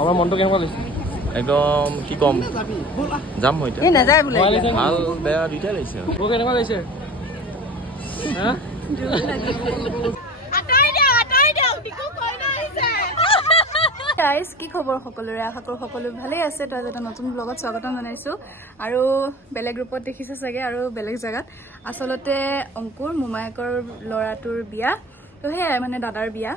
আমাৰ মনটো কেনেকুৱা লাগিছে একদম কি কম যাম মই এতিয়া নাযায় বোলে ভাল বেয়া দুইটাই লাগিছে কেনেকুৱা লাগিছে গাইজ কি খবৰ সকলোৰে আশা কৰো সকলো ভালেই আছে তো এটা নতুন ব্লগত স্বাগতম জনাইছো আৰু বেলেগ গ্ৰুপত দেখিছে চাগে আৰু বেলেগ জায়গাত আসলতে অংকুৰ মোমায়েকৰ ল'ৰাটোৰ বিয়া তো সেয়াই মানে দাদাৰ বিয়া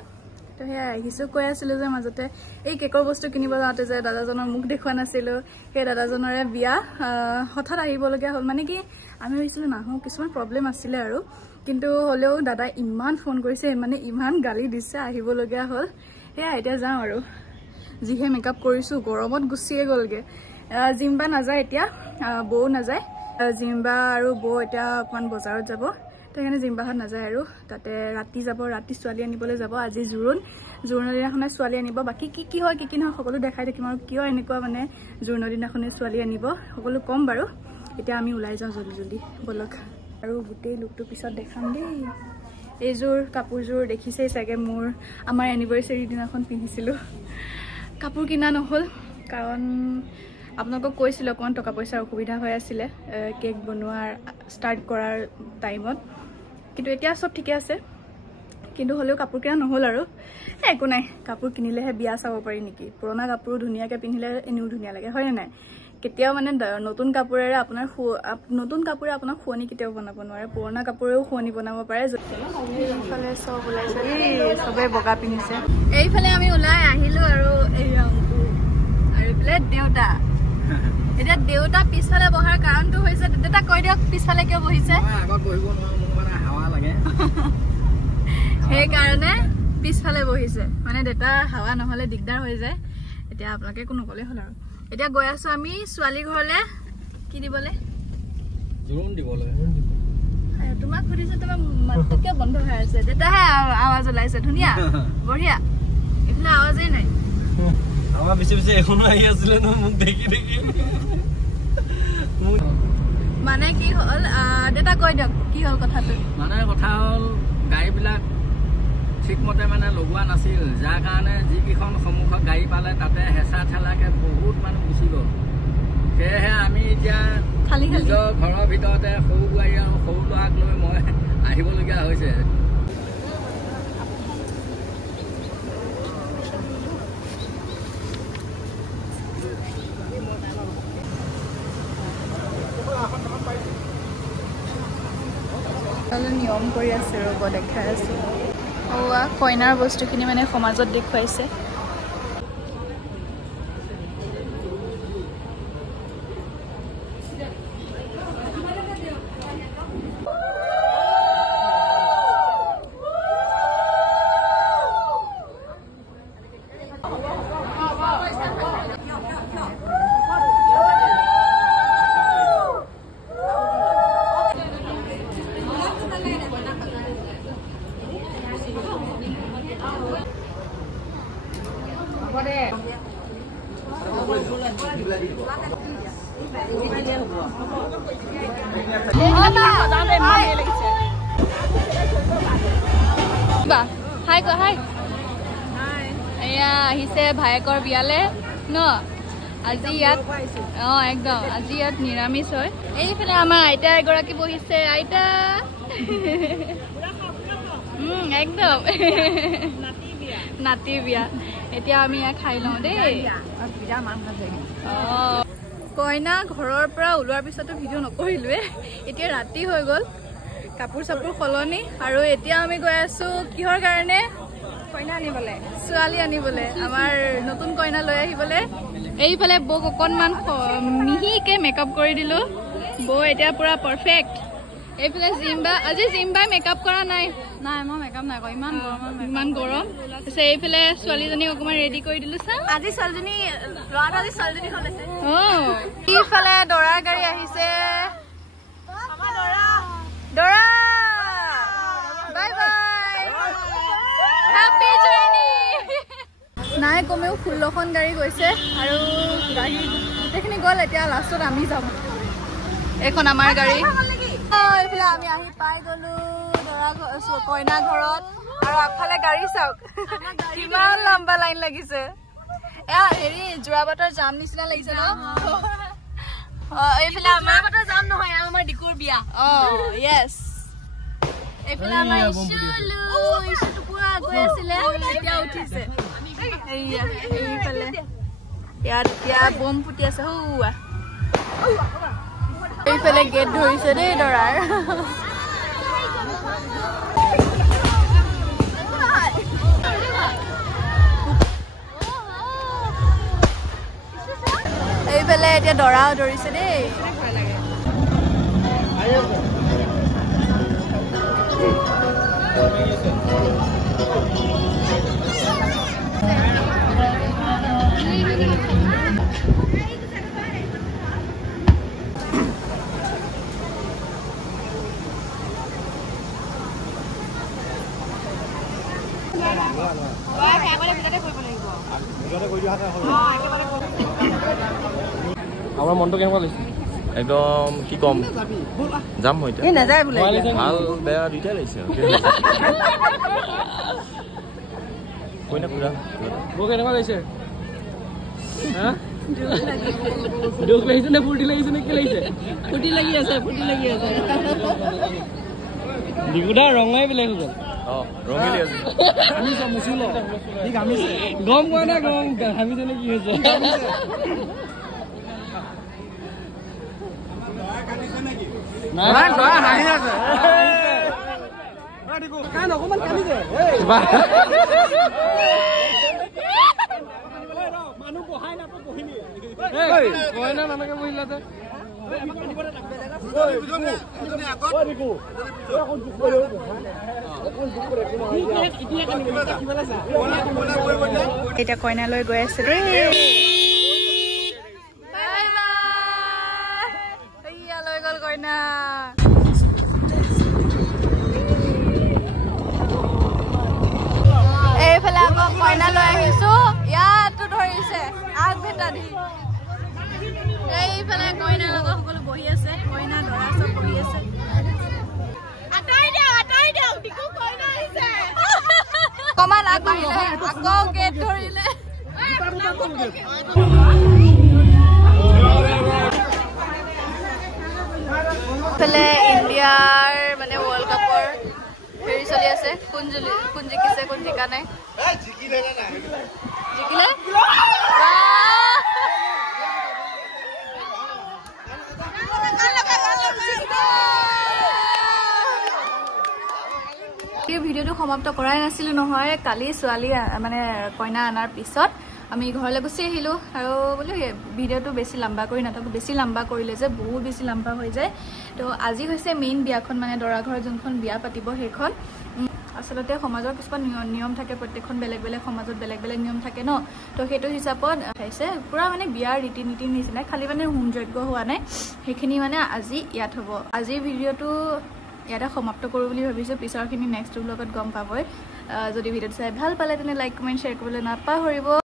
তো সেয়াই আহিছো কৈ আছিলো যে মাজতে এই কেকৰ বস্তু কিনিব যাওঁতে যে দাদাজনৰ মুখ দেখুৱা নাছিলো সেই দাদাজনৰে বিয়া হঠাৎ আহিবলগীয়া হ'ল মানে কি আমি ভাবিছিলো নাহো কিছুমান প্ৰব্লেম আছিলে আৰু কিন্তু হলেও দাদা ইমান ফোন কৰিছে মানে ইমান গালি দিছে আহিবলগীয়া হ'ল সেয়া এতিয়া যাওঁ আৰু যিহে মেকআপ কৰিছো গৰমত গুছিয়ে গ'লগে জিম্বা নাযায় এতিয়া বৌ নাযায় জিম্বা আৰু বৌ এতিয়া অকমান বজাৰত যাব তেনে জিম্বাহত নাযায় আৰু তাতে ৰাতি যাব ৰাতি ছোৱালী আনিবলৈ যাব আজি জোৰোণৰ দিনাখনে ছোৱালী আনিব বাকি কি হয় কি নহয় সকলো দেখাই থাকিম আৰু কিয় এনেকুৱা মানে জোৰোণৰ দিনাখনে ছোৱালী আনিব সকলো কম বাৰু এতিয়া আমি ওলাই যাওঁ জলদি বলক আৰু গোটেই লুকটো পিছত দেখাম দেই এইযোৰ কাপোৰযোৰ দেখিছেই চাগে মোৰ আমাৰ এনিভাৰ্সাৰী দিনাখন পিন্ধিছিলো কাপোৰ কিনা নহল কাৰণ আপোনালোকক কৈছিল অকমান টকা পইচাৰ অসুবিধা হৈ আছিলে কেক বনোৱাৰ ষ্টাৰ্ট কৰাৰ টাইমত কিন্তু এতিয়া সব ঠিকে আছে কিন্তু হলেও কাপোৰ কিনা নহল আৰু একো নাই কাপোৰ কিনিলেহে বিয়া চাব পাৰি নেকি পুৰণা কাপোৰ ধুনীয়াকৈ পিন্ধিলে এনেও ধুনীয়া লাগে হয় নে নাই কেতিয়াও মানে নতুন কাপোৰেৰে আপোনাৰ আপোনাক শুৱনি কেতিয়াও বনাব নোৱাৰে পুৰণা কাপোৰেও শুৱনি বনাব পাৰে এইফালে চব ওলাইছে চবে বগা পিন্ধিছে এইফালে আমি ওলাই আহিলো আৰু এই এইফালে দেউতা এতিয়া দেউতা পিছফালে বহাৰ কাৰণটো হৈছে দেউতা কৈ দিয়ক পিছফালে কিয় বহিছে আগত বহিব নোৱাৰো মোক মানে হাৱা লাগে সেইকাৰণে পিছফালে বহিছে মানে দেউতা হাৱা নহলে দিগদাৰ হৈ যায় এতিয়া আপোনালোকে কোনো নকলে হ'ল আৰু এতিয়া গৈ আছো আমি ছোৱালী ঘৰলে কি দিবলে জোৰোণ দিবলে তোমাক সুধিছো তোমাৰ মাতটো কিয় বন্ধ হৈ আছে দেউতাহে আৱাজ ওলাইছে ধুনীয়া বঢ়িয়া এইফালে আৱাজেই নাই আমাৰ বেছি এখনো আহি আছিলে ন মোক দেখি মানে কি হ'ল দেউতা কৈ দিয়ক কি হ'ল কথাটো মানে কথা হ'ল গাড়ীবিলাক ঠিকমতে মানে লগোৱা নাছিল যাৰ কাৰণে যিকেইখন সন্মুখত গাড়ী পালে তাতে হেঁচা ঠেলাকে বহুত মানুহ গুচি গ'ল সেয়েহে আমি এতিয়া নিজৰ ঘৰৰ ভিতৰতে সৰু বোৱাৰী আৰু সৰু ল'ৰাক লৈ মই আহিবলগীয়া হৈছে নিয়ম কৰি আছে ৰ'ব দেখাই আছো কইনাৰ বস্তুখিনি মানে সমাজত দেখুৱাইছে হাই এয়া আহিছে ভায়েকৰ বিয়ালে ন আজি ইয়াত একদম আজি ইয়াত নিৰামিষ হয় এইফালে আমাৰ আইতা এগৰাকী বহিছে আইতা একদম নাতি বিয়া এতিয়া আমি ইয়াত খাই লওঁ দেই কইনা ঘৰৰ পৰা ওলোৱাৰ পিছতো ভিডিঅ' নকৰিলোৱে এতিয়া ৰাতি হৈ গ'ল কাপোৰ চাপোৰ সলনি আৰু এতিয়া আমি গৈ আছো কিহৰ কাৰণে কইনা আনিবলে ছোৱালী আনিবলে আমাৰ নতুন কইনা লৈ আহিবলে এইফালে বৌক অকণমান মিহিকে মেকআপ কৰি দিলো বৌ এতিয়া পুৰা পাৰফেক্ট এইফালে জিম্বা আজি জিম্বাই মেকআপ কৰা নাই মই মেকআপ নাই কৰা ইমান গৰম এইফালে ছোৱালীজনীক অকণমান ৰেডি কৰি দিলো চা আজি ছোৱালীজনী ল'ৰাটো আজি ছোৱালীজনী হ'ল আছে এইফালে দৰাৰ গাড়ী আহিছে দৰা বাই বাই হ্যাপি জাৰ্নি নাই কমেও 16খন গাড়ী গৈছে আৰু গাড়ী গোটেইখিনি গ'ল এতিয়া লাষ্টত আমি যাম এইখন আমাৰ গাড়ী এইফালে আমি আহি পাই গলো দৰা কইনা ঘৰত আৰু আগফালে গাড়ী চাওক কিমান লম্বা লাইন লাগিছে এয়া হেৰি যোৰাবাটৰ জাম নিচিনা লাগিছে ন এইফালে আমাৰ যোৰাবাটৰ জাম নহয় আমাৰ ডিকুৰ বিয়া য়েছ এইফালে আমাৰ ইছুটো পুৰা গৈ আছিলে এতিয়া উঠিছে এইফালে ইয়াত এতিয়া বম ফুটি আছে হৌৱা এইফালে গেট ধৰিছে দেই দৰাৰ এইফালে এতিয়া দৰাও ধৰিছে দেই আমাৰ মনটো কেনেকুৱা লাগিছে একদম কি কম যাম মই এতিয়া নাযায় বোলে ভাল বেয়া দুইটাই লাগিছে কৈ না পুৰা মোক কেনেকুৱা লাগিছে দুখ লাগিছে নে ফূৰ্তি লাগিছে নে কি লাগিছে ফূৰ্তি লাগি আছে ডিগুদা ৰঙাই বেলেগ হৈ গ'ল ৰঙিলি আছে গম পোৱা নাই গম ঘামিছে নে কি হৈছে মানুহ বহাই নাপায় বহিলি কইনা নানাকে বহিলা যে এতিয়া কইনালৈ গৈ আছে দেই লৈ গ'ল কইনা এইফালে আকৌ কইনা লৈ আহিছো ইয়াতো ধৰিছে আগ ভেটা দি এইফালে কইনাৰ লগত সকলো বহি আছে কইনা দৰা চব বহি আছে অকমান আগবাঢ়িলে আকৌ গেট ধৰিলে এইফালে ইণ্ডিয়াৰ মানে ৱৰ্ল্ড কাপৰ হেৰি চলি আছে কোন জিকিছে কোন জিকা নাই জিকিলে ভিডিঅ'টো সমাপ্ত কৰাই নাছিলো নহয় কালি ছোৱালী মানে কইনা আনাৰ পিছত আমি ঘৰলৈ গুচি আহিলোঁ আৰু বোলো ভিডিঅ'টো বেছি লম্বা কৰি নাথাকোঁ বেছি লম্বা কৰিলে যে বহুত বেছি লম্বা হৈ যায় তো আজি হৈছে মেইন বিয়াখন মানে দৰা ঘৰ যোনখন বিয়া পাতিব সেইখন আচলতে সমাজৰ কিছুমান নিয়ম থাকে প্ৰত্যেকখন বেলেগ বেলেগ সমাজত বেলেগ বেলেগ নিয়ম থাকে ন তো সেইটো হিচাপত খাইছে পুৰা মানে বিয়াৰ ৰীতি নীতিৰ নিচিনা খালি মানে হোম যজ্ঞ হোৱা নাই সেইখিনি মানে আজি ইয়াত হ'ব আজিৰ ভিডিঅ'টো ইয়াতে সমাপ্ত কৰোঁ বুলি ভাবিছোঁ পিছৰখিনি নেক্সট ব্লগত গম পাবই যদি ভিডিঅ'টো চাই ভাল পালে তেনে লাইক কমেণ্ট শ্বেয়াৰ কৰিবলৈ নাপাহৰিব